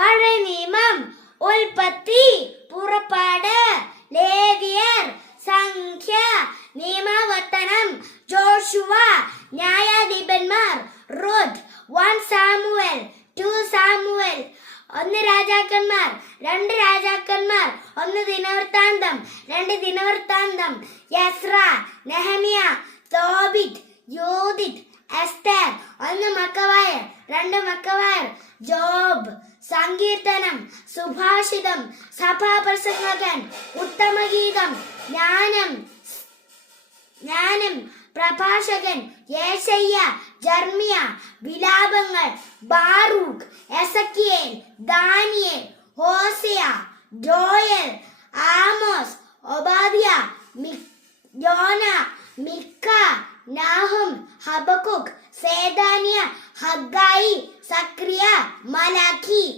പഴയ നിയമം, ഉൽപ്പത്തി, പുറപ്പാട്, ലേവ്യർ, സംഖ്യ, നിയമാവർത്തനം, ജോഷുവ, ന്യായാധിപന്മാർ, റുത്ത്, 1 സാമുവേൽ, 2 സാമുവേൽ, 1 രാജാക്കന്മാർ, 2 രാജാക്കന്മാർ, 1 ദിനവൃത്താന്തം, 2 ദിനവൃത്താന്തം, Ezra, Nehemiah, Tobit, Judith, Esther, 1 മക്കവായർ, 2 മക്കവായർ, ജോബ്, സങ്കീർത്തനം, സുഭാഷിതം, സഭാപ്രസംഗകൻ, ഉത്തമഗീതം, ജ്ഞാനം, പ്രഭാഷകൻ, യേശയ്യ, ജർമ്മിയ, വിലാപങ്ങൾ, Baruch, Ezekiel, Daniel, Hosea, Joel, Amos, Obadiah, Jonah, Micah, Nahum, Habakkuk, Zephaniah, Haggai, Zechariah, Malachi.